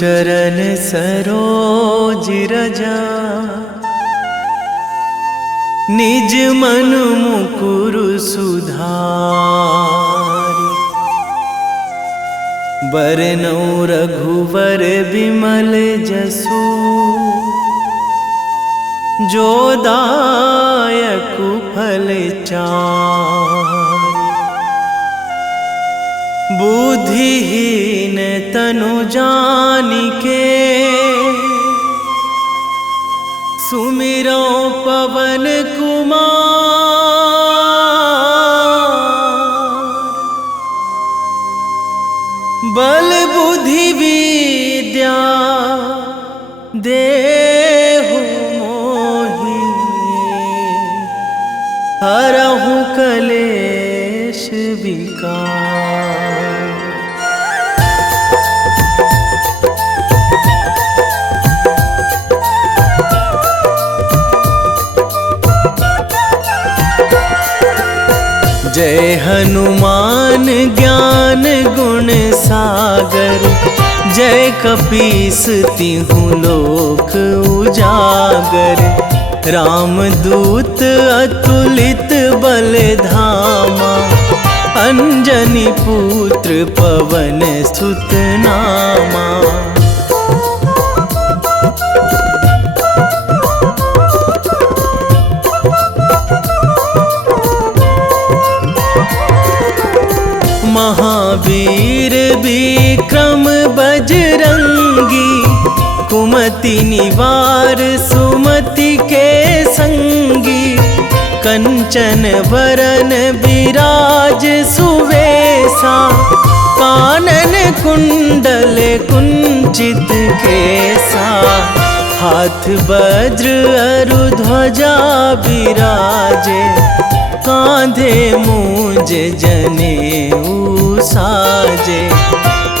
चरण सरोज रजा, निज मन मुकुर सुधारि। बरनौ रघुवर बिमल जसु, जो दायक फल चारि। बुद्धिहीन तनु जानिके, सुमिरो पवन कुमार। बल बुद्धि विद्या देहु मोहि, हरहु कलेश विकार। जय हनुमान ज्ञान गुण सागर, जय कपीस तिहुँ लोक उजागर। रामदूत अतुलित बल धामा, अंजनी पुत्र पवन सुत नामा। महावीर विक्रम बजरंगी, कुमति निवार सुमति के संगी। कंचन वरन विराज सुवेशा, कानन कुंडल कुंचित केसा। हाथ वज्र अरु ध्वजा बिराजे, कांधे मूंज जनेऊ साजे।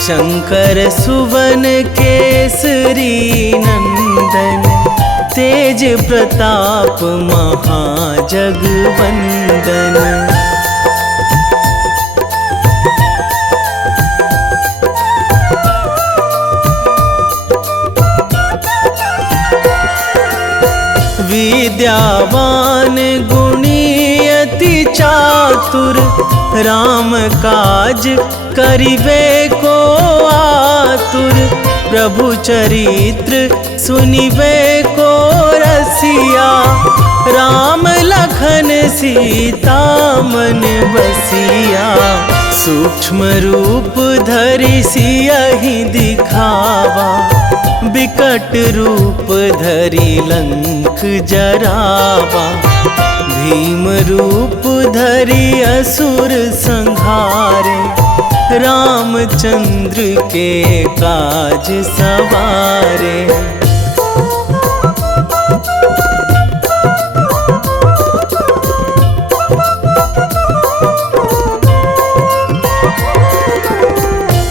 शंकर सुवन केसरी नंदन, तेज प्रताप महाजगवंदन। विद्यावान गुणी अति चातुर, राम काज करिबे को आतुर। प्रभु चरित्र सुनिबे को रसिया, राम लखन सीता मन बसिया। सूक्ष्म रूप धरि सियहि दिखावा, बिकट रूप धरि लंक जरावा। भीम रूप धरि असुर संहारे, रामचंद्र के काज सवारे।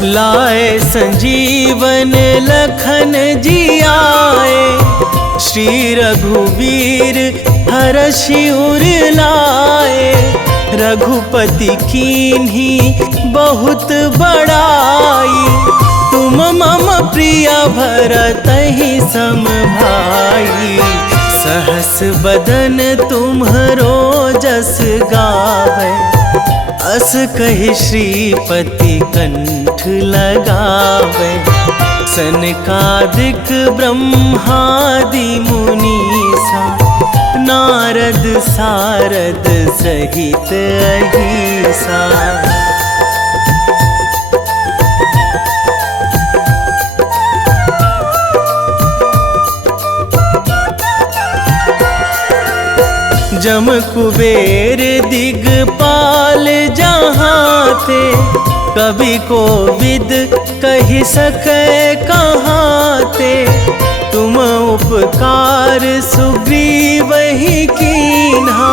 लाए संजीवन लखन जियाए, श्री रघुवीर हरषि उर लाए। रघुपति कीन्ही बहुत बड़ाई, तुम मम प्रिय भरतहि सम भाई। सहस बदन तुम्हरो जस गावै, अस कहि श्रीपति कंठ लगावै। सनकादिक ब्रह्मादि मुनीसा, नारद सारद सहित अहिसा। जम कुबेर दिगपाल जहाँ थे, कवि कोविद कहि सकै कहाँ ते। तुम उपकार सुग्रीवहि कीन्हा,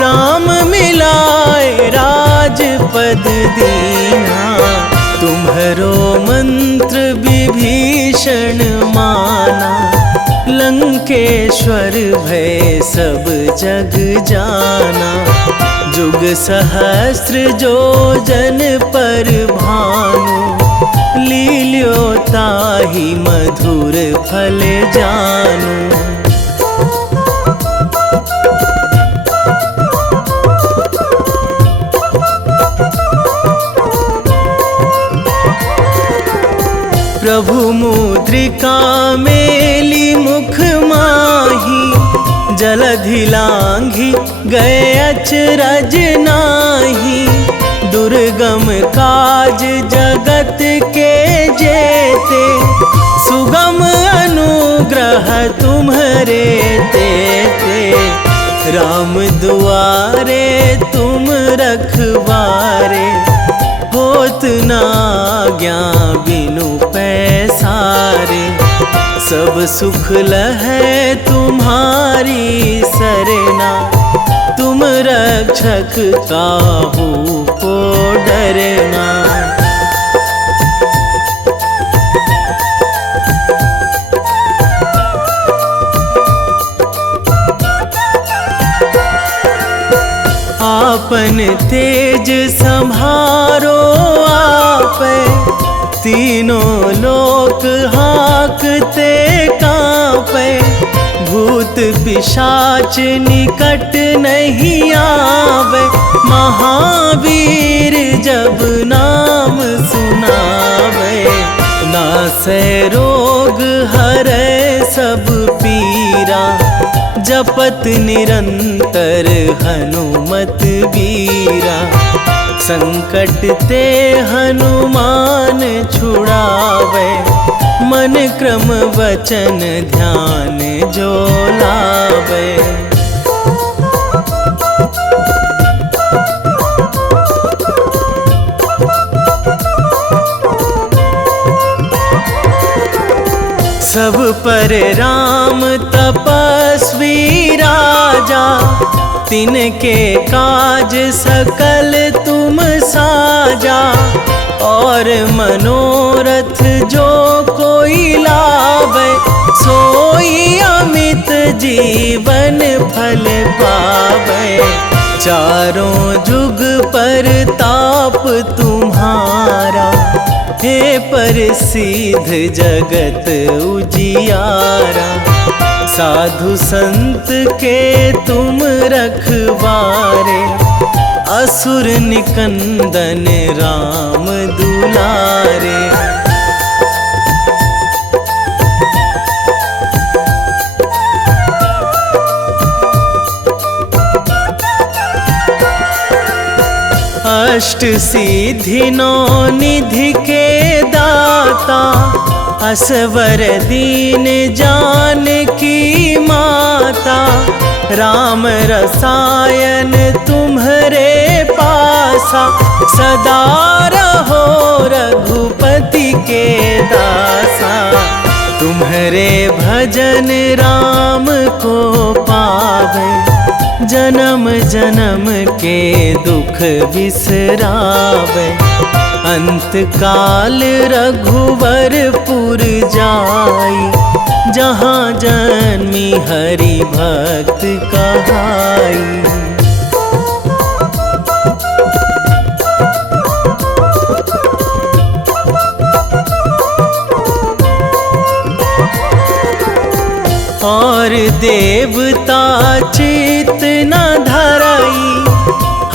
राम मिलाए राजपद दीन्हा। तुम्हरो मंत्र विभीषण माना, लंकेश्वर भय सब जग जाना। जुग सहस्र जो जन पर भानु, लील्यो ताहि मधुर फल जानू। प्रभु मुद्रिका मेली मुख माही, जलधि लांघी गए अचरज नाही। दुर्गम काज जगत के जेते, सुगम अनुग्रह तुम्हरे तेते। राम दुआरे तुम रखवारे, होत ना आज्ञा बिनु पैसारे। सब सुख लहै तुम्हारी सरना, तुम रक्षक काहू को डरना। आपन तेज संभारो आपै, तीनों लोक हाकते कांपै। भूत पिशाच निकट नहीं आवे, महावीर जब नाम सुनावे। नासै रोग हरै सब पीरा, जपत निरंतर हनुमत बीरा। संकट ते हनुमान छुड़ावे, मन क्रम वचन ध्यान जो लावे। सब पर राम तपस्वी राजा, तिनके काज सकल तुम साजा। और मनोरथ जो कोई लावे, सोई अमित जीवन फल पावे। चारों जुग पर ताप तुम्हारा, हे प्रसिद्ध जगत उजियारा। साधु संत के तुम रखवारे, असुर निकंदन राम दुलारे। अष्ट सिद्धि नौ निधि के दाता, असवर दीन जानकी माता। राम रसायन तुम्हरे पासा, सदा रहो रघुपति के दासा। तुम्हरे भजन राम को पावे, जन्म जन्म के दुख बिसरावे। अंत काल रघुवरपुर जाई, जहाँ जन्मी हरि भक्त कहाई। और देवता चित न धराई,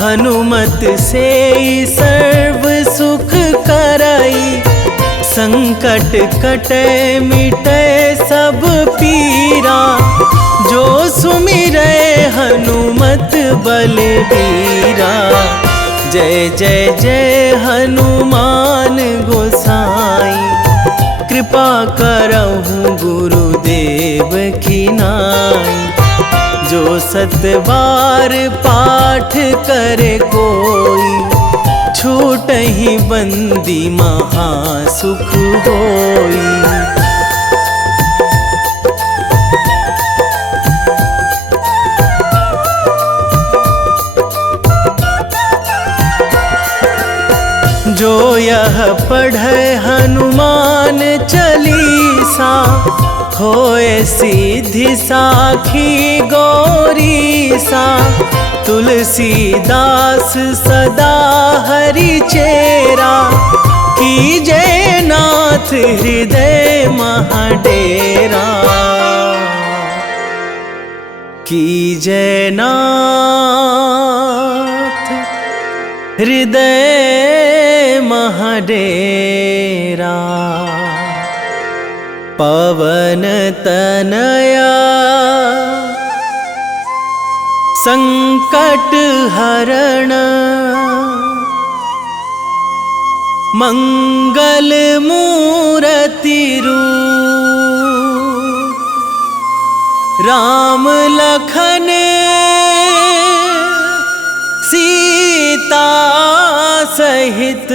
हनुमत से सर्व सुख कराई। संकट कटे मिटे सब पीरा, जो सुमिरै हनुमत बलबीरा। जय जय जय हनुमान गोसाई, कृपा करहु गुरुदेव की नाई। जो सतबार पाठ करे कोई, छूटहि बंदी महासुख होई। जो यह पढ़े हनुमान चालीसा, होए सिद्धि साखी गौरीसा। तुलसीदास सदा हरि चेरा, कीजे नाथ हृदय महाडेरा, कीजे नाथ हृदय महाडेरा। पवन तनया संकट हरण, मंगल मूर्ति रूप, राम लखन सीता सहित।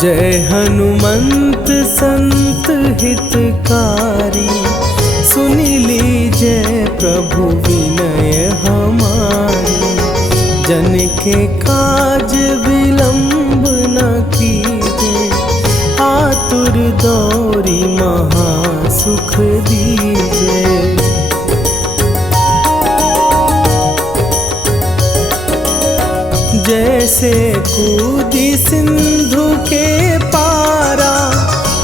जय हनुमंत संत हितकारी, सुन लीजिए प्रभु विनय हमारी। जन के काज विलंब न कीजिए, आतुर दौरी महासुख दीजिए। जैसे कूदी सिंधु के पारा,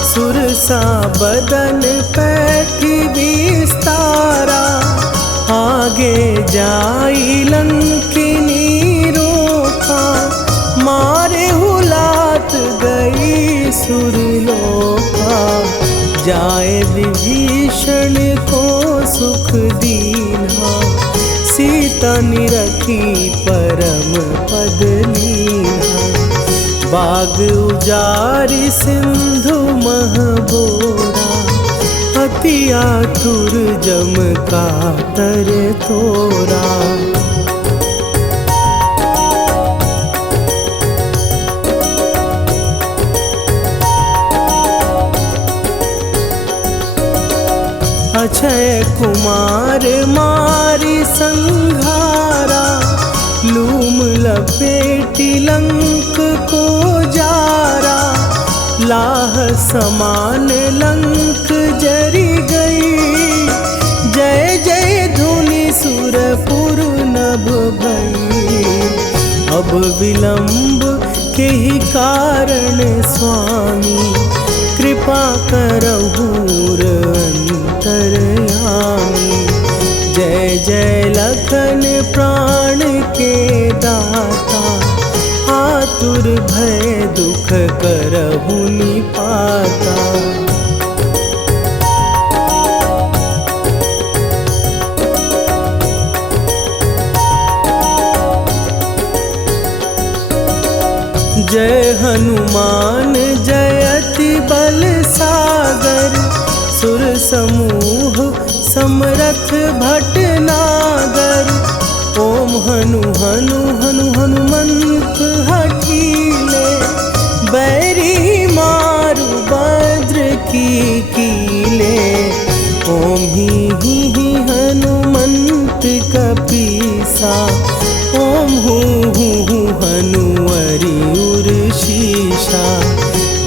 सुरसा बदन पैठी विस्तारा। आगे जाई लंकिनी रोका, मारे हुलात गई सुरलोका। जाए विभीषण को सुख दीन्हा, सीता निरखी परम पद लीन्हा। बाग उजारि सिंधु महबोरा, अति आतुर जम कातर तोरा। अक्षय कुमार मारी संघारा, लूम लपेटी लंक को जारा। लाह समान लंक जरी गई, जय जय धुनि सुरपुर नभ भई। अब विलंब के ही कारण स्वामी, कृपा करहु अंतरयामी। जय जय लखन प्राण के दाता, आतुर भय दुख करहु निपाता। जय हनुमान जयति बल सागर, सुर समूह समरथ भटनागर। ओम हनु हनु हनु हनुमंत हठीले, बैरी मारु भद्र की कीले। ओम ही हनुमंत कपीसा, ओम हूँ हनुवरि उर शीशा।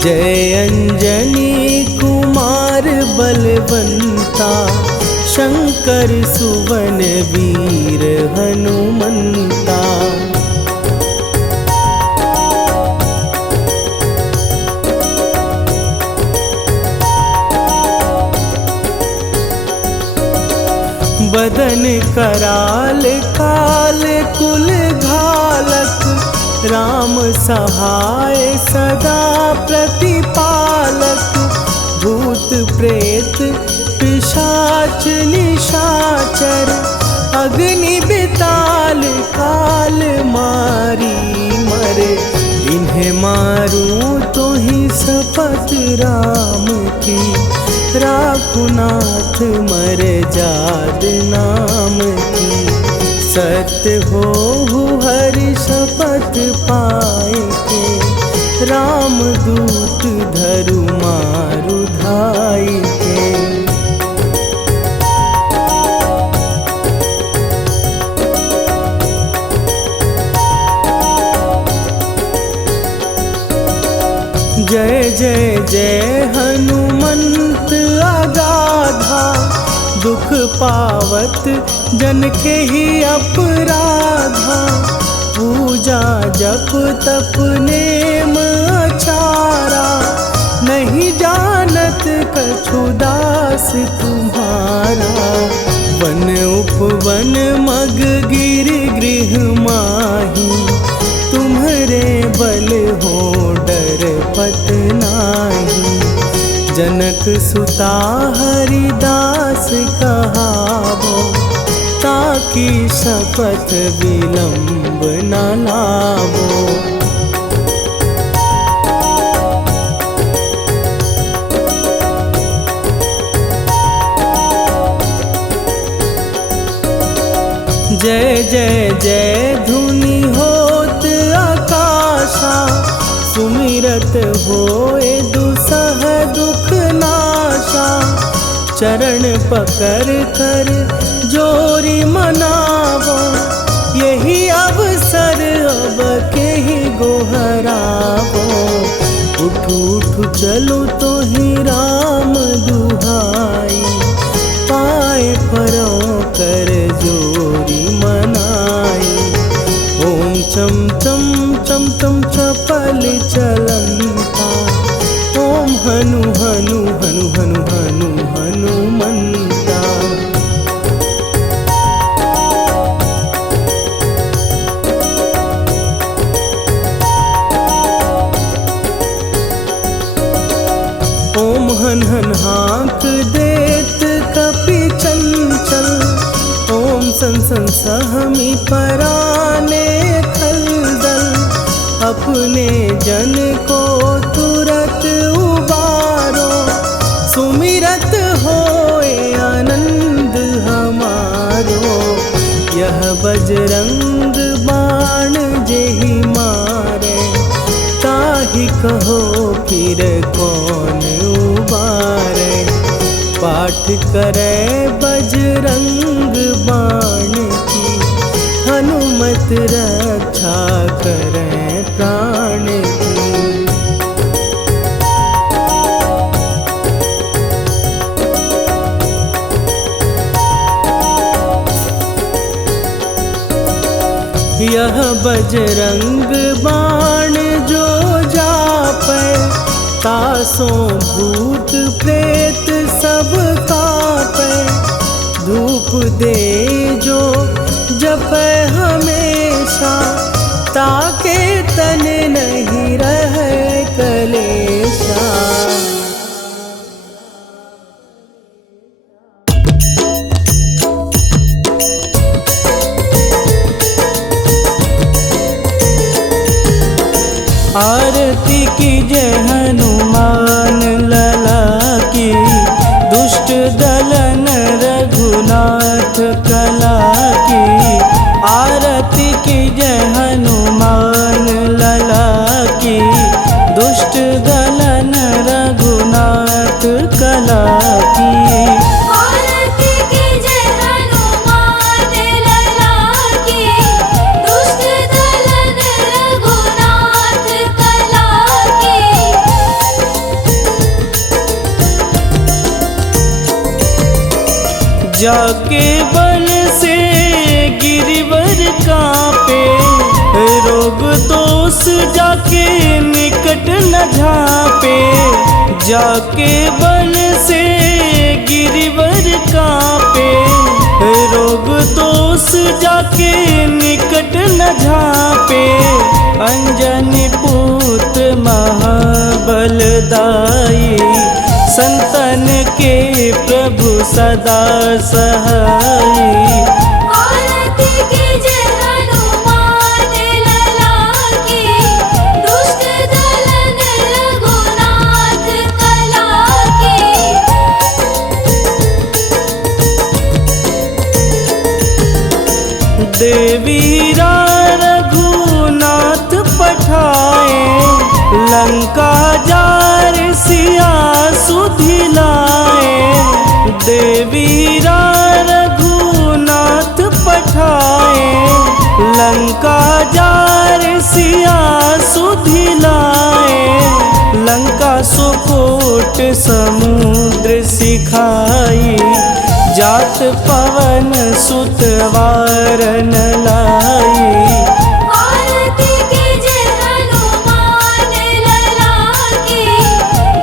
जय अंजनी कुमार बलवंता, शंकर सुवन वीर हनुमंता। बदन कराल काल कुल घालक, राम सहाय सदा प्रतिपालक। भूत प्रेत पिशाच निशाचर, अग्नि बिताल काल मारी मरे। इन्हें मारूं तो ही शपथ राम की, राखुनाथ मर जाद नाम की। सत्य हो हरि शपथ पाए के, राम दूत धरु मारु धाई के। दुख पावत जन के ही अपराधा। पूजा जप तप नेम अचारा, नहीं जानत कछु दास तुम्हारा। वन उपवन मग गिर गृह माही, तुम्हरे बल हो डर पत नाही। जनक सुता हरिदास कहावो, ताकि शपथ विलंब न लावो। जय जय जय धुनि होत आकाशा, सुमिरत होए दुसह दुख नाशा। चरण पकड़ कर जोरी मनावो, यही अवसर अब के ही गोहरावो। उठ उठ चलो तो ही राम दुहाई, पाए परों कर जोरी मनाई। ओम चम चम चम चम चपल चलंता, ओम हनु हनु हनु हनु हनु हनुमंता। ओम हन हन हाँक देत कपि चंचल, ओम सन सन सहमी पराने खलदल। अपने जन को तुरत उबारो, सुमिरत होए आनंद हमारो। यह बजरंग बाण जेहि मारे, ताहि कहो फिर कौन उबारे। पाठ करे बजरंग बाण की, हनुमत रक्षा करे प्राण की। यह बजरंग बाण जो जापै, तासों भूत प्रेत सब कापै। धूप दे जो जपै हमेशा, ताके तन नहीं रहे कलेशा। आरती की जय हनुमान लला की, दुष्ट दलन रघुनाथ कला की। आरती की जय हनुमान लला की, दुष्ट दलन रघुनाथ कला की। जाके बन से गिरिवर कांपे, रोग दोष जाके निकट न झांपे। जाके बन से गिरिवर कांपे, रोग दोष जाके निकट न झांपे। अंजनी पूत महाबलदाई, संतन के प्रभु सदा सहाई। आरती की जय हनुमान लला की, दुष्ट दलन रघुनाथ कला की। देवीरा रघुनाथ पठाए, लंका जार सिया सुधिलाए। देवीरा रघुनाथ पठाए, लंका जार सिया सुधिलाए। लंका सुकोट समुद्र सिखाई, जा तात पवन सुत वारन लाई। आरती कीजे हनुमान लला की,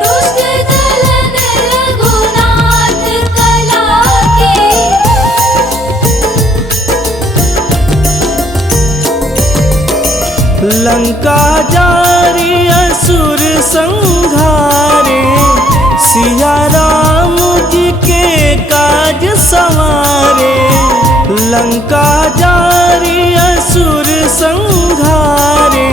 दुष्ट दलन रघुनाथ कला की। लंका जारी असुर संहारे, सिया राम जी के काज संवारे। लंका जारी असुर संहारे,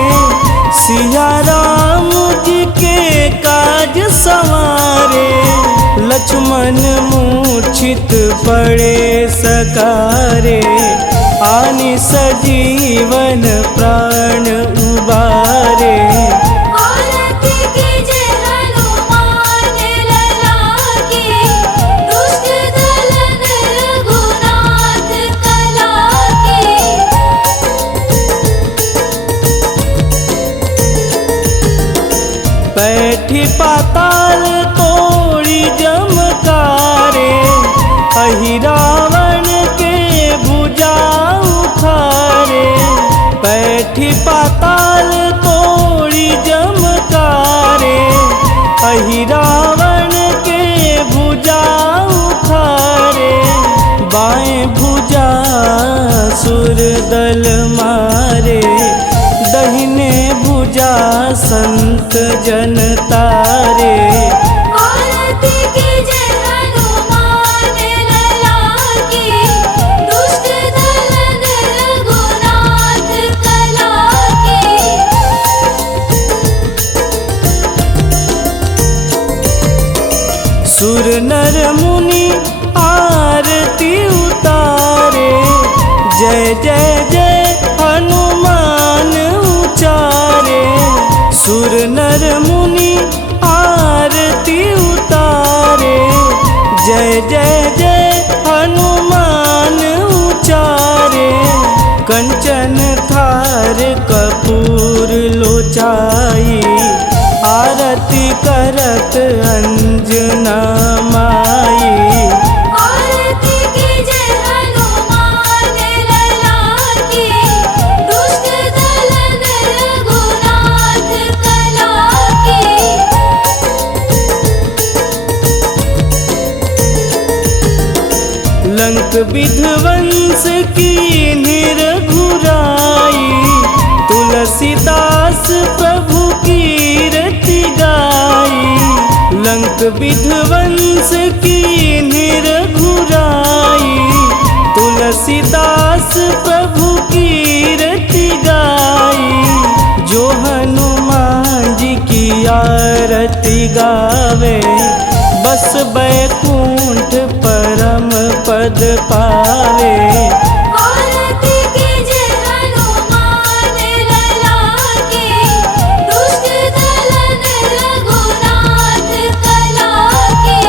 सिया राम जी के काज संवारे। लक्ष्मण मूर्छित पड़े सकारे, आनि सजीवन प्राण उबारे। आरती कीजे हनुमान लला की, दुष्ट दलन रघुनाथ कला की। बैठी पाताल तोड़ी जमकारे, अहि रावण के भुजा उखारे। बैठी पाताल तोड़ी जमकारे, अहि रावण के भुजा उखारे। बाएं भुजा सुर दल मारे, दहिने भुजा संत जन तारे। आरती कीजे हनुमान लला की, दुष्ट दलन रघुनाथ कला की। सुर नर मुनि आरती उतारे, जय जय जय हनुमान उचारे। सुर नर मुनि आरती उतारे, जय जय जय हनुमान उचारे। कंचन थार कपूर लोचाई, आरती करत अंजना माई। आरती कीजे हनुमान लला की, दुष्ट दलन रघुनाथ कला की। लंक विध्वंस की निरघुराई, तुलसीदास प्रभु कीरति गाई। लंक विध्वंस की निरघुराई, तुलसीदास प्रभु कीरति गाई। जो हनुमान जी की आरती गावे, बस बैकुंठ परम पद पावे। आरती कीजे हनुमान लला की, दुष्ट दलन रघुनाथ कला की।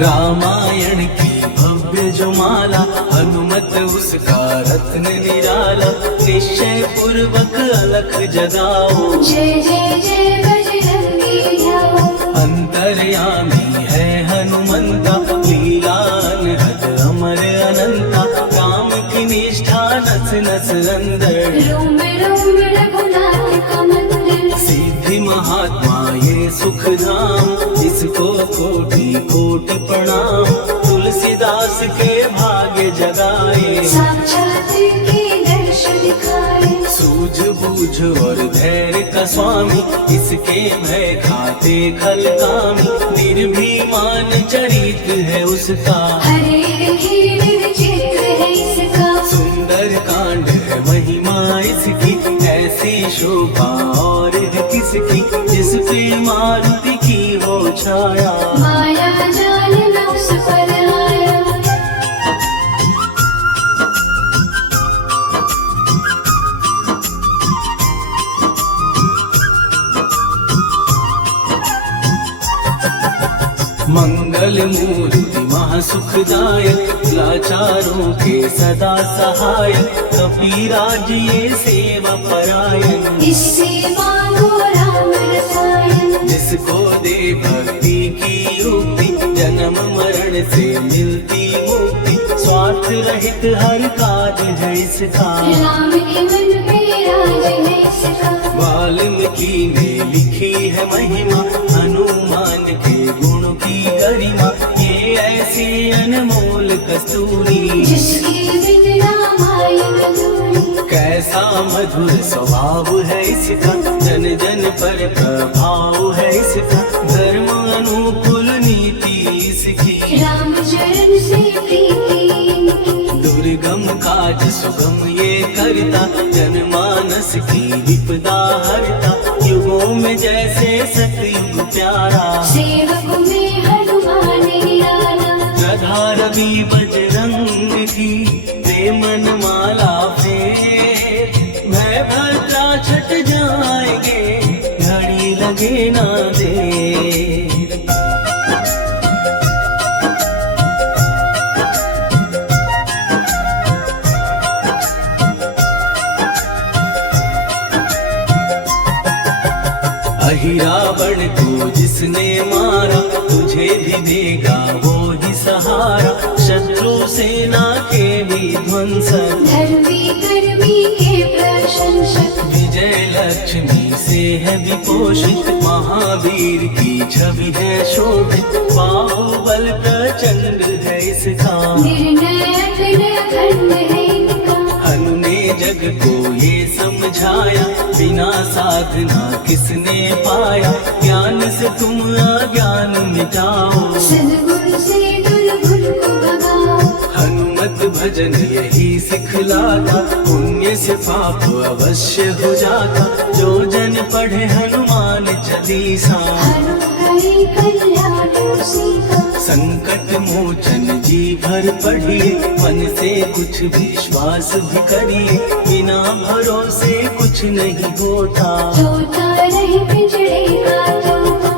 रामायण की भव्य जो माला, हनुमत उसका रत्न निराला। निश्चय पूर्वक अलख जगाओ, जय जय जय बजरंगी ध्याओ। अंतर्यामी है हनुमंता, लीला अनहद अमर अनंता। राम की निष्ठा नस नस अंदर, रोम रोम रघुनाथ का मंदिर। सिद्धि महात्मा ये सुख धाम, इसको कोटि कोटि प्रणाम। तुलसीदास के भाग्य जगाए, साक्षात के दर्श दिखाए। सूझबूझ और धैर्य का स्वामी, इसके भय खाते खल कामी। निर्भीमान चरित्र है उसका, हरे हीर विचित्र है इसका। सुंदर कांड है महिमा इसकी। ऐसी शोभा और है किसकी, जिस पे मारुति की हो छाया। माया जाल न उस पर आया। मंगल मूर्ति महासुखदायक, लाचारों के सदा सहायक, कपिराज ये सेवा परायण। इससे मांगो राम रसायन, जिसको दे भक्ति की युक्ति, जन्म मरण से मिलती मुक्ति, स्वार्थ रहित हर काज है इसका, राम के मन पे राज है इसका। वाल्मीकि ने लिखी है महिमा, हनुमान के गुण की गरिमा, ये ऐसी अनमोल कस्तूरी, जिसके बिन रामायण अधूरी। कैसा मधुर स्वभाव है इसका, जन जन पर प्रभाव है इसका, धर्म अनुकूल नीति इसकी, राम चरण से प्रीति इनकी। दुर्गम काज सुगम ये करता, जनमानस की विपदा हरता, युगों में जैसे सतयुग प्यारा, सेवक में हनुमान निराला। राधा रवि बजरंग की प्रेमन माला फेर, भय भद्रा छट जाएंगे, घड़ी लगे ना देर। रावण को जिसने मारा, तुझे भी देगा वो ही सहारा, शत्रु सेना के विध्वंसक, धर्मी कर्मी के प्रशंसक। विजय लक्ष्मी से है विपोषित, महावीर की छवि है शोभित, बाहुबल प्रचंड है इसका, निर्णायक अखंड है इनका। हनु ने जग को ये समझाया, बिना साधना किसने पाया, ज्ञान से तुम अज्ञान मिटाओ, सद्गुण से दुर्गुण को भगाओ। हनुमत भजन यही सिखलाता, पुण्य से पाप अवश्य हो जाता, जो जन पढ़े हनुमान चालीसा, हरि कल्याण सीता। संकट मोचन जी भर पढ़िए, मन से कुछ विश्वास भी करिए, बिना भरोसे कुछ नहीं होता, तोता रहे पिंजड़े का तोता।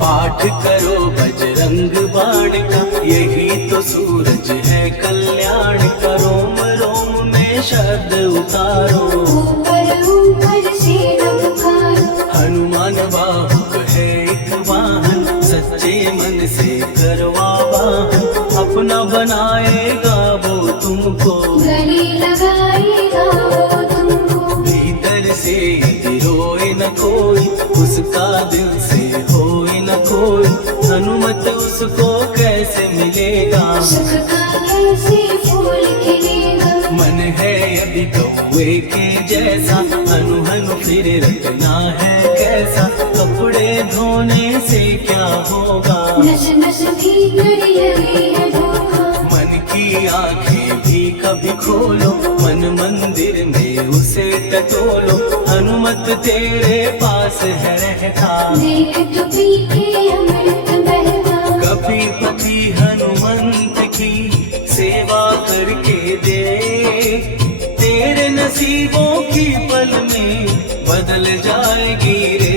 पाठ करो बजरंग बाण का, यही तो सूरज है कल्याण का, रोम रोम में शब्द उतारो, ऊपर ऊपर से न पुकारो। हनुमान बाहुक है एक वाहन, सच्चे मन से करवा वाहन, अपना बनाएगा वो तुमको, गले लगाएगा वो तुमको। भीतर से यदि रोए न कोई, उसका दिल से होए न कोई, हनुमत उसको कैसे मिलेगा, सुख का कैसे फूल खिलेगा। मन है यदि कौवे के जैसा, हनु हनु फिर रखना है कैसा, कपड़े धोने से क्या होगा, नस नस भीतर लगी है धोखा। मन की आंखें भी कभी खोलो, मन मंदिर में उसे टटोलो, हनुमत तेरे पास है रहता, देख तो पी के अमृत बहता। कभी पति हनुमंत की सेवा करके दे, तेरे नसीबों की पल में बदल जाएगी रे।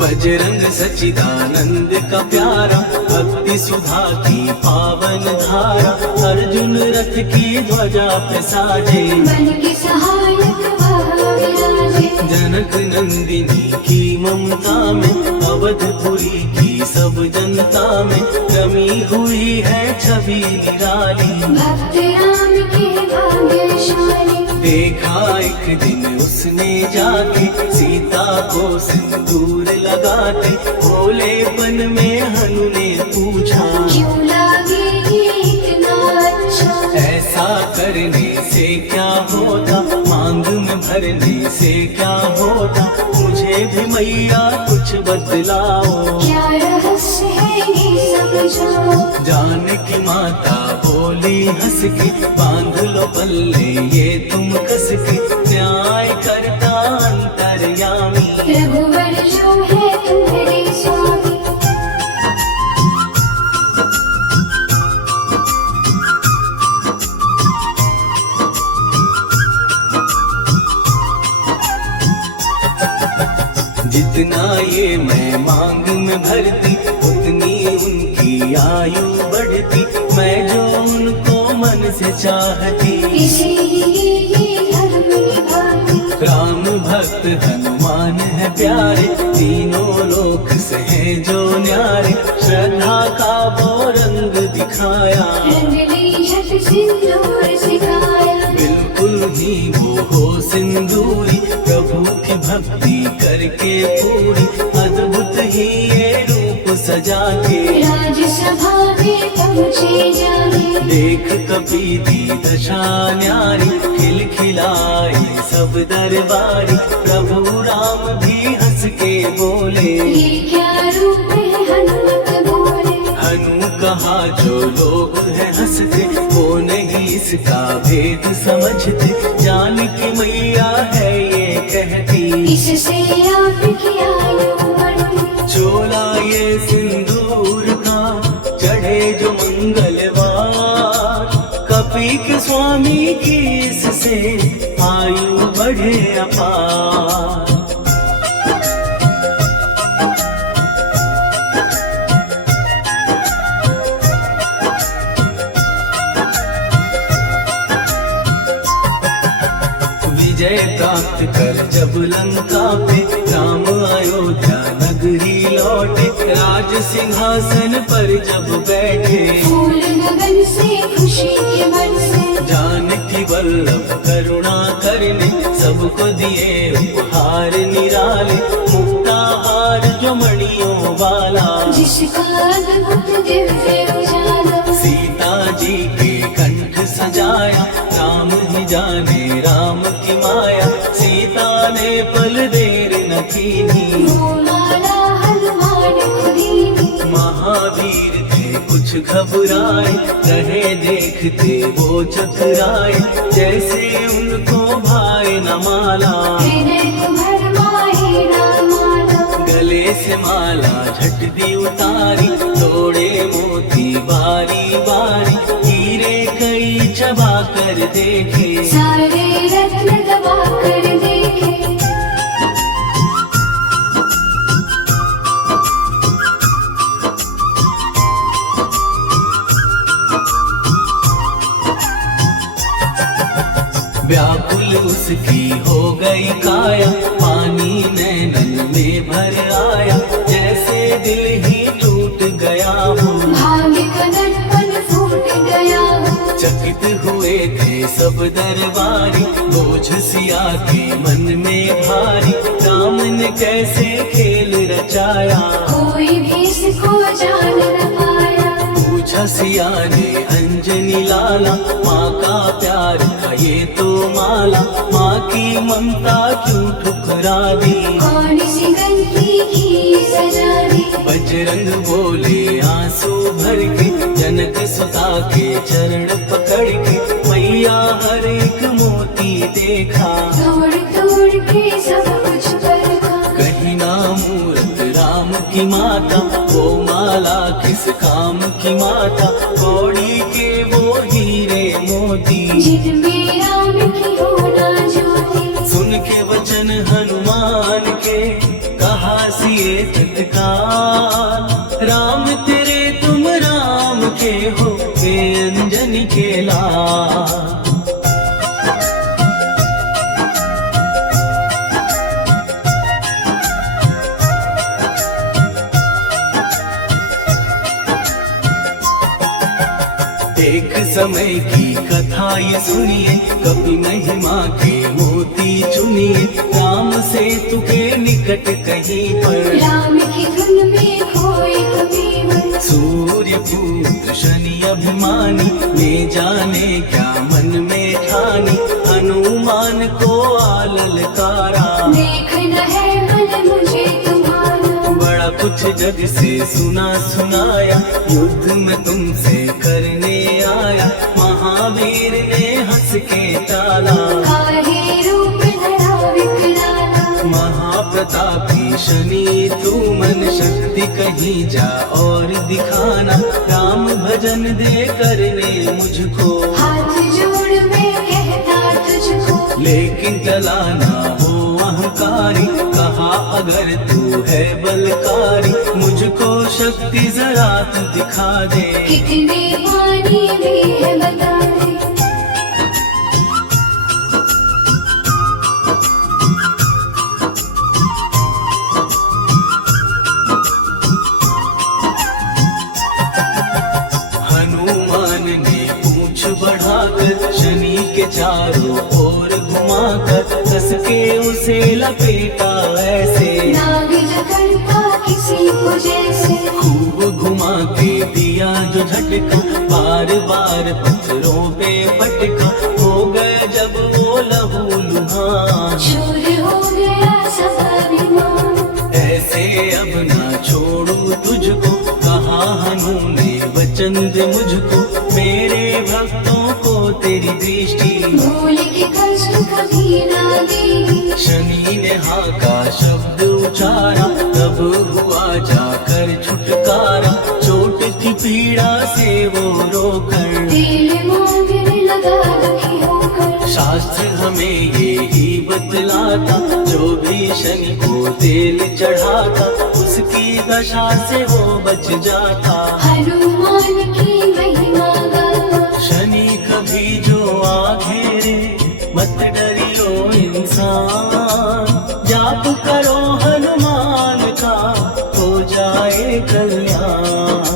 बजरंग सच्चिदानंद का प्यारा, भक्ति सुधा की पावन धारा, अर्जुन रथ की ध्वजा पे साजे, मन के सहायक वह विराजे। जनक नंदिनी की ममता में, अवधपुरी की सब जनता में, रमी हुई है छवि निराली, भक्त राम के भाग्यशाली। देखा एक दिन उसने जाके, सीता को सिंदूर लगाते, भोलेपन में हनु ने पूछा, क्यों लागे ये इतना अच्छा। ऐसा करने से क्या होता, मांग में भरने से क्या होता, मुझे भी मैया कुछ बतलाओ, क्या रहस्य है ये समझाओ। जानकी माता बोली हंस के, बांध लो बल्ले ये तुम कस के, न्याय करता अंतर्यामी। रघुवर जो है तुम्हारे स्वामी। जितना ये मैं मांग में भरती, उतनी उनकी आयु बढ़ती। मैं जो उनको मन से चाहती, इसीलिए धर्म निभाती। राम भक्त हनुमान है प्यारे, तीनों लोक से हैं जो न्यारे। श्रद्धा का वो रंग दिखाया, रंग ली झट सिंदूर सिखाया। बिल्कुल ही वो हो सिंदूरी, प्रभु की भक्ति करके पूरी। अद्भुत ही ये रूप सजा के, राजसभा में पहुँचे जाने। देख कपी दी दशा न्यारी, खिलखिलाए सब दरबारी। प्रभु राम भी हंस के बोले, ये क्या रूप है हनुमत बोले। हनु कहा जो लोग हैं हंसते, वो नहीं इसका भेद समझते। जान की मैया है ये कहती, इससे आपकी आयु बढ़ती। चोला ये सिंदूर का चढ़े जो मंगलवार। कपी के स्वामी की इससे आयु बढ़े अपार। विजय प्राप्त कर जब लंका पे, राम अयोध्या नगरी लौटे। राज सिंहासन पर जब बैठे, फूल गगन से खुशी के मन से। जानकी वल्लभ करुणा करने, सबको दिए उपहार निराले। मुक्ताहार जो मणियों वाला, जिसका अद्भुत दिव्य उजाला। सीता जी के कंठ सजाया। राम ही जाने राम की माया, सीता ने पल देर न कीनी। वो माला हनुमान खुदीनी। महावीर थे कुछ घबराए, रहे देखते वो चकराए। जैसे उनको भाई न माला, हृदय को भरमाए ना माला। गले से माला झट दी उतारी। तोड़े मोती बारी बारी, हीरे कई चबा कर देखे। सारे रत्न दबा कर देखे। व्याकुल उसकी हो गई काया, पानी नैनन में भर आया। जैसे दिल ही टूट गया हो, भाग्य का दर्पण फूट गया हो। चकित हुए थे सब दरबारी। बोझ सिया के मन में भारी, राम ने कैसे खेल रचाया। कोई भी इसको जान न पाया। पूछा सिया ने अंजनी लाला, माँ का प्यार था ये तो माला। माँ की ममता क्यों ठुकरा दी, कौन सी गलती की सजा दी। बजरंग बोले आंसू भर के, जनक सुता के चरण पकड़ के। मैया हर एक मोती देखा, तोड़ तोड़ के सब कुछ परखा। कहीं ना मूरत राम की माता, वो माला किस काम की माता। कौड़ी के वो हीरे मोती, जिनमें राम की होना ज्योति। सुन के वचन हनुमान के, कहा सिए तत्काल। राम तेरे तुम राम के हो, हे अंजनी के लाल। एक समय की कथा ये सुनिए, कभी महिमा के मोती चुनिए। राम सेतु के निकट कहीं पर, राम की धुन में खोए कभी मन। सूर्य पुत्र शनि अभिमानी, ने जाने क्या मन में ठानी। हनुमान को आललकारा, देखना है मन मुझे तुम्हारा। बड़ा कुछ जग से सुना सुनाया, युद्ध में तुमसे करने आया। महावीर ने ने हंस के टाला। काहे रूप धरा विकराला, महाप्रतापी शनि तू मन शक्ति कहीं जा और दिखाना। राम भजन दे करने मुझको, हाथ जोड़ मैं कहता तुझको। लेकिन टला ना हो अहंकारी, कहा अगर तू है बलकारी। मुझको शक्ति जरा तू दिखा दे, कितने पानी भी है बता दे। हनुमान ने पूंछ बढ़ाकर शनि के चारों ओर घुमाकर कस के उसे लपेटा ऐसे। नाग जकड़ता किसी को जैसे, खूब घुमा के दिया जो झटका, बार बार पत्थरों पे पटका। हो गए जब वो लहू लुहान, चूर हो गया सब अभिमान। ऐसे अब ना छोड़ू तुझको, कहा हनु ने वचन दे मुझको। मेरे भक्तों को तेरी दृष्टि, भूल के कष्ट कभी ना दी। शनि ने हाँ का शब्द उचारा, तब हुआ जाकर छुटकारा। चोट की पीड़ा से वो रोकर, दिल मांगने लगा दुखी होकर। शास्त्र हमें ये ही बतलाता, जो भी शनि को तेल चढ़ाता उसकी दशा से वो बच जाता। हनुमान की महिमा गाता, शनि कभी जो आ घेरे मत डरियो इंसान। जाप करो हनुमान का हो जाए कल्याण।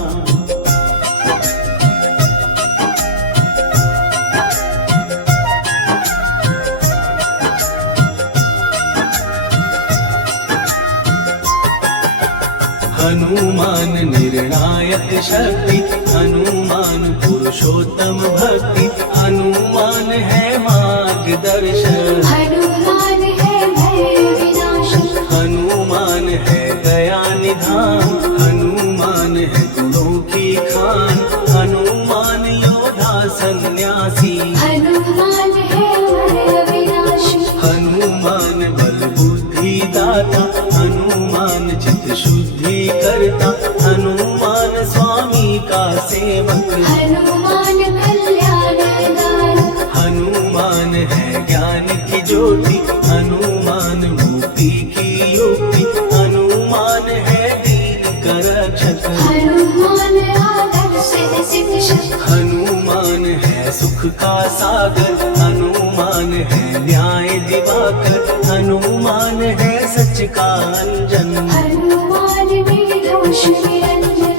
हनुमान निर्णायक शक्ति, हनुमान पुरुषोत्तम भक्ति। हनुमान है मार्गदर्शन, हनुमान है भय विनाशक। हनुमान है दया निधान। हनुमान है गुणों की खान, हनुमान योद्धा सन्यासी। हनुमान है भय विनाशक, हनुमान बल बुद्धि दाता, हनुमान चित्त शुद्धि करता। हनुमान स्वामी का सेवक, हनुमान कल्याणदान। हनुमान है ज्ञान की ज्योति। हनुमान मुक्ति की युक्ति, हनुमान है दीन का रक्षक। हनुमान आदर्श है शिक्षक, हनुमान है सुख का सागर। हनुमान है न्याय दिवाकर, हनुमान है सच का अंजन। हनुमान निर्दोष निरंजन।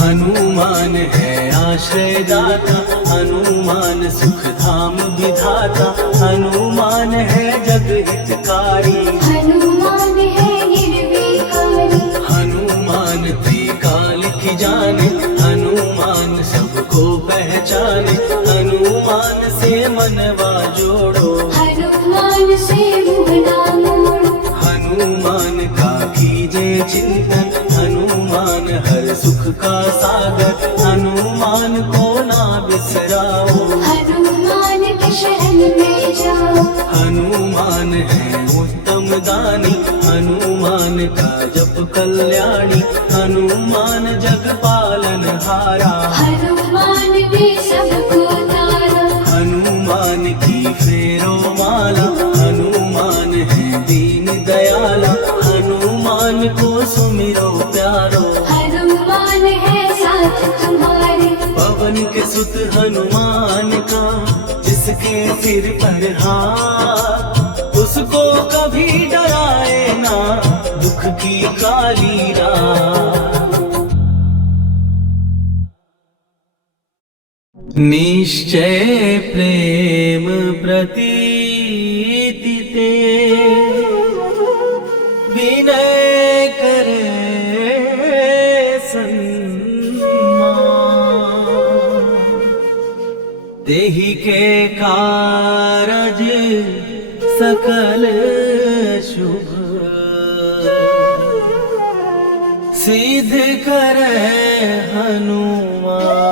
हनुमान है आश्रयदाता, हनुमान सुख धाम विधाता। हनुमान है जग हितकारी, हनुमान है निर्विकारी। हनुमान त्रिकाल की जाने। हनुमान सबको पहचाने, हनुमान से मनवा जोड़ो। हनुमान से मुँह ना मोड़ो, हनुमान का कीजे चिंतन। हनुमान हर सुख का सागर, हनुमान को ना बिसराओ। हनुमान के शरण में जाओ। हनुमान है उत्तम दानी, हनुमान का जप कल्याणी। हनुमान जग पालन हारा, हनुमान ने सबको तारा। हनुमान की फेरो माला। हनुमान है दीन दयाला, हनुमान को सुमिरो प्यारो। हनुमान है साथ तुम्हारे, पवन के सुत हनुमान का, जिसके सिर पर हाथ, उसको कभी डराए ना दुख की काली रात। निश्चय प्रेम प्रतीति ते, विनय करे सन्मान। देहि के कारज सकल सकल शुभ सिद्ध करे हनुमान।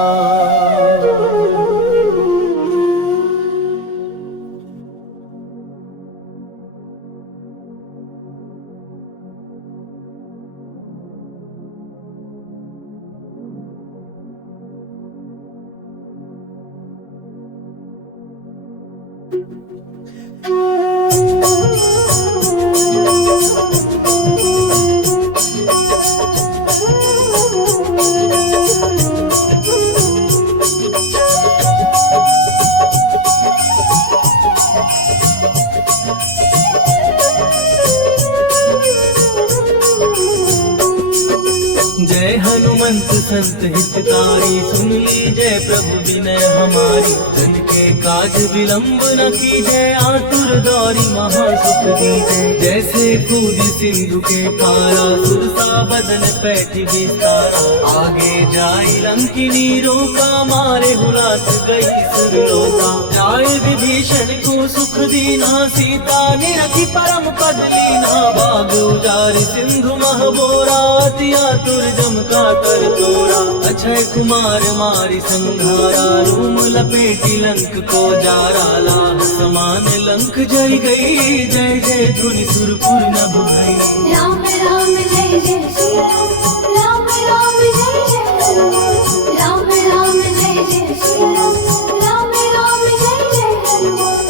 जय हनुमंत संत हितकारी, सुन लीजय प्रभु विनय हमारी। जन के काज विलंब न कीजय, आतुर दौरी महासुख दीजय। जैसे कूद सिंधु के पारा, सुरसा बदन पैठी विस्तारा। आगे जाई लंकिनी रोका, मारे हुलात गई सुरलोका। जाय विभीषण को सुख दीना, सीता निरखी परम पद लीना। बाग उजारि सिंधु महबोरा, अति आतुर जम का कर तोरा। अक्षय कुमार मारि संघारा, रूम लपेटी लंक को जारा। लाह समान लंक जय गई, जय जय धुनि सुरपुर नभ भई। राम राम जय जय श्री राम, राम राम जय जय हनुमान। राम राम जय जय श्री राम, राम राम जय जय हनुमान।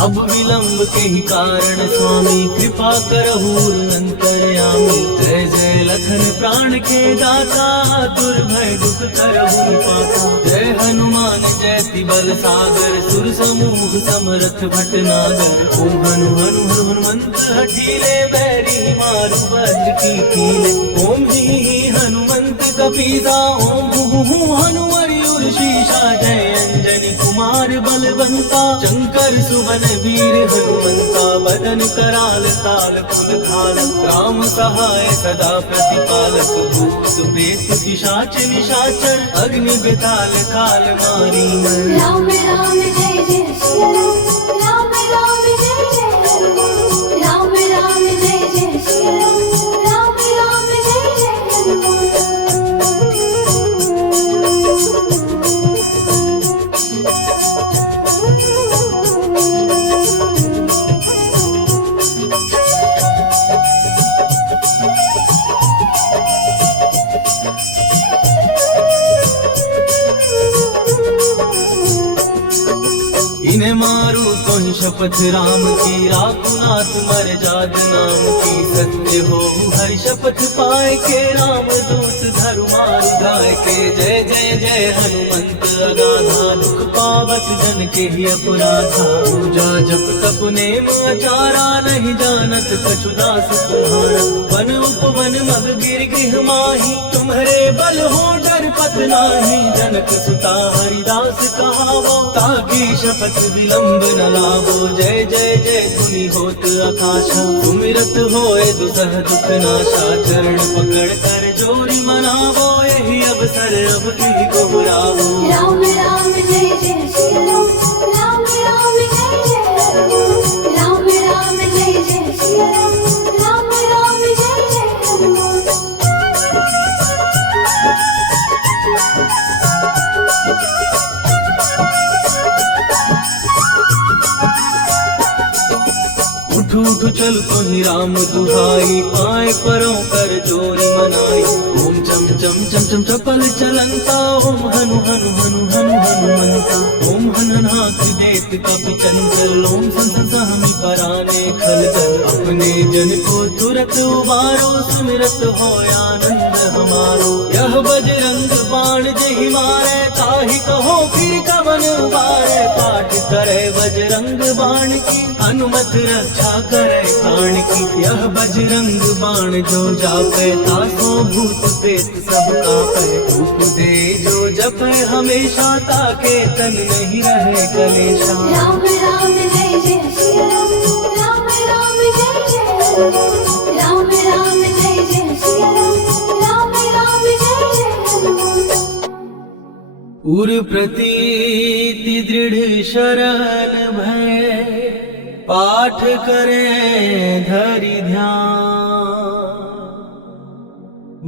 अब विलंब के ही कारण स्वामी, कृपा करहु अंतर्यामी। जय जय लखन प्राण के दाता, दुर्भय दुख करहु पाता। जय हनुमान जयति बल सागर, सुर समूह समरथ भटनागर। ओम हनु हनु हनुमंत हठीले, बैरी मारु वज्र की कीले। ओम ही हनुमंत कपीसा, ओम हु हनुमरि उर्शीषा। जय अंजनी कुमार बलवंता, शंकर सुवन वीर हनुमंता। बदन कराल ताल फुल खाल, राम सहाय सदा प्रतिपालक। भूत प्रेत पिशाच निशाचर, अग्नि बेताल काल मारी मर। राम राम जय जय श्री राम, राम राम जय जय हनुमान। राम राम जय जय श्री राम, राम राम जय जय हनुमान। इन्हें मारू तो ही शपथ राम की, राकुनाथ मर जाद नाम की। सत्य हो हरि शपथ पाए के, राम दूत धरु मारु गाय के। जय जय जय हनुमंत अगाधा, दुख पावत जन के ही अपराधा। पूजा जप तप नेम आचारा, नहीं जानत कछु दास तुम्हारा। वन उपवन मग गिर गृह माही, तुम्हारे बल हो डर पत नाही। जनक सुता हरिदास कहावो, ताकि शपथ विलंब न लावो। जय जय जय धुनि होत आकाशा, सुमिरत होए दुसह दुख नाशा। चरण पकड़ कर जोरी मनावो, यही अवसर अब की को बुलावो। राम राम जय जय श्री राम, राम राम जय जय हनुमान। राम राम जय जय श्री राम, राम राम जय जय हनुमान। उठ उठ चल तो ही राम दुहाई, पाए परों कर जोरी मनाई। ओम चम चम चम चम चपल चलंता, ओम हनु हनु हनु हनु हनुमंता। ओम हननाथ देत कपि चंचल, ओम सन सहमि पराने खलदल। अपने जन को तुरत उबारो, सुमिरत हो आनंद हमारो। यह बजरंग बाण जहि मारे, ताहि कहो फिर कवन उबारे। पाठ करे बजरंग बाण की, हनुमत रक्षा करे प्राण की। यह बजरंग बाण जो जापे, तासो भूत प्रेत सब कापे। रूप दे जो जपे हमेशा, ताके तन नहीं रहे कलेशा। राम राम जय जय श्री राम, राम राम जय जय हनुमान। राम राम जय जय श्री राम, उर प्रतीति दृढ़ शरण भय पाठ करें धरि ध्यान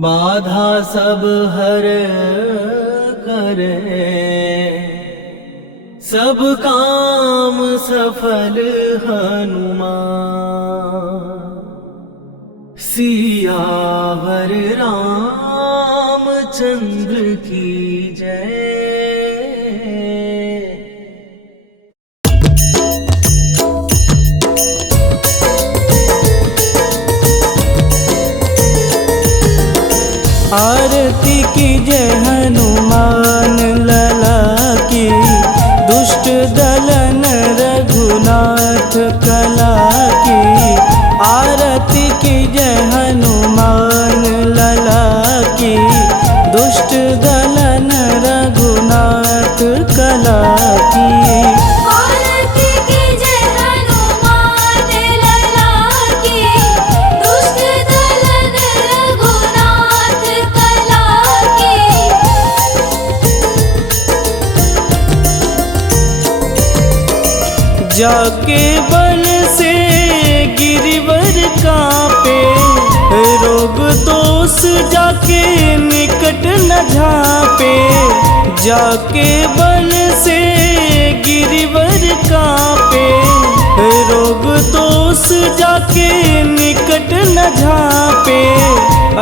बाधा सब हर करे सब काम सफल हनुमान सियावर रामचंद्र की जय। आरती की जय हनुमान लला की दुष्ट दलन रघुनाथ कला की। आरती की जय हनुमान लला की दुष्ट दलन रघुनाथ कला की। आरती की जय हनुमान लला की दुष्ट दलन रघुनाथ कला की। जाके बल से गिरिवर कांपे रोग दोष जाके निकट न झांपे। जाके बल से गिरिवर कांपे रोग दोष जाके निकट न झांपे।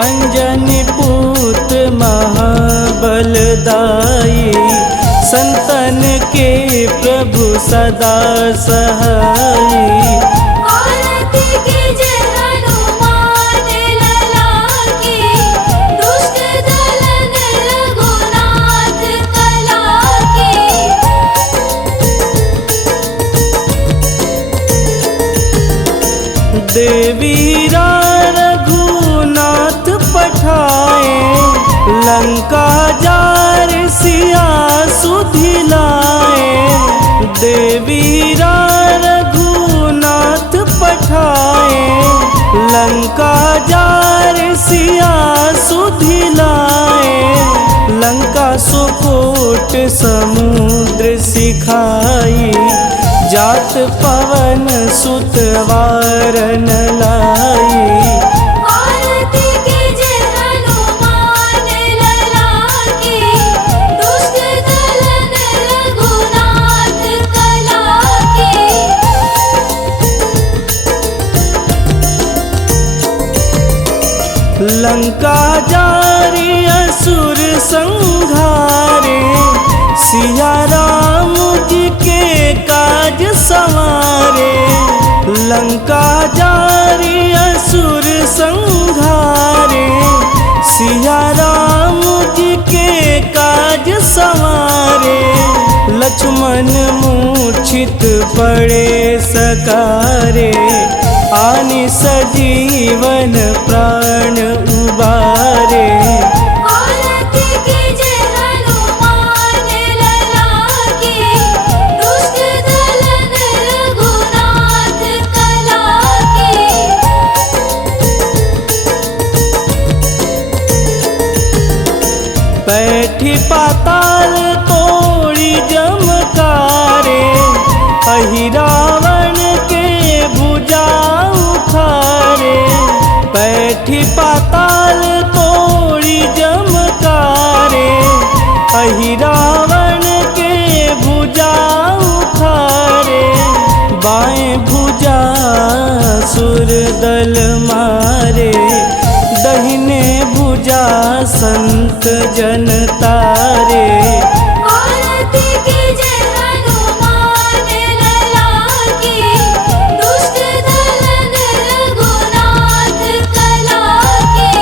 अंजनी पुत्र महाबलदाई संतन के प्रभु सदा सहाई। आरती की जय हनुमान लला की दुष्ट दलन रघुनाथ कला की। देवीरा रघुनाथ पठाए लंका जार सिया सुधिलाए। देवीरा रघुनाथ पठाए लंका जार सिया सुधिलाए। लंका सुकोट समुद्र सिखाई जात पवन सुत वारन लाई। आरती की जय हनुमान लला की दुष्ट दलन रघुनाथ कला की। लंका जारी असुर संघारे सिया राम जी के काज संवारे। लंका जारी असुर संघारे सिया राम जी के काज संवारे। लक्ष्मण मूर्छित पड़े सकारे आनि सजीवन प्राण उबारे। आरती की जय हनुमान लला की दुष्ट दलन रघुनाथ कला की। बैठी पाताल तोड़ी जमकारे अहि रावण के भुजा उखारे। बैठी पाताल तोड़ी जमकारे अहि रावण के भुजा उखारे। बाएं भुजा सुर दल मारे दहिने भुजा संत जन तारे। आरती की जय हनुमान लला की दुष्ट दलन रघुनाथ कला की।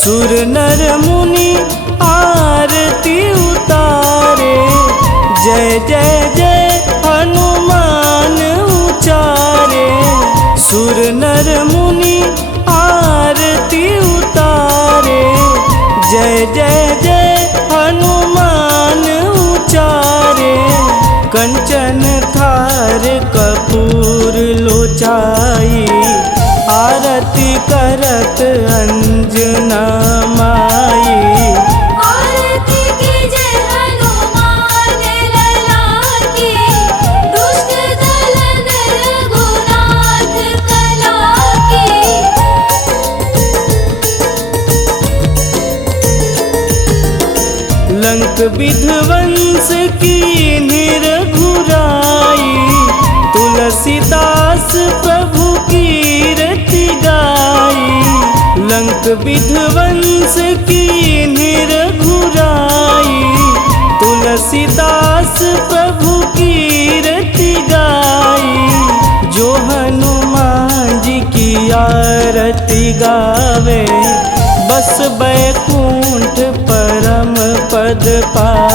सुर नर मुनि आरती उतारे जय जय जय हनुमान उचारे। सुर नर मुनि आरती उतारे जय जय जय हनुमान उचारे। कंचन थार कपूर लोचाई आरती करत अंजना माई। आरती कीजे हनुमान लला की, दुष्ट दलन रघुनाथ कला की। लंक विध्वंस की घुराई, तुलसीदास प्रभु कीरति गाई। लंक विध्वंस की घुराई, तुलसीदास प्रभु कीरति गाई। जो हनुमान जी की आरती गावे, बस बैकुंठ परम पद पावे।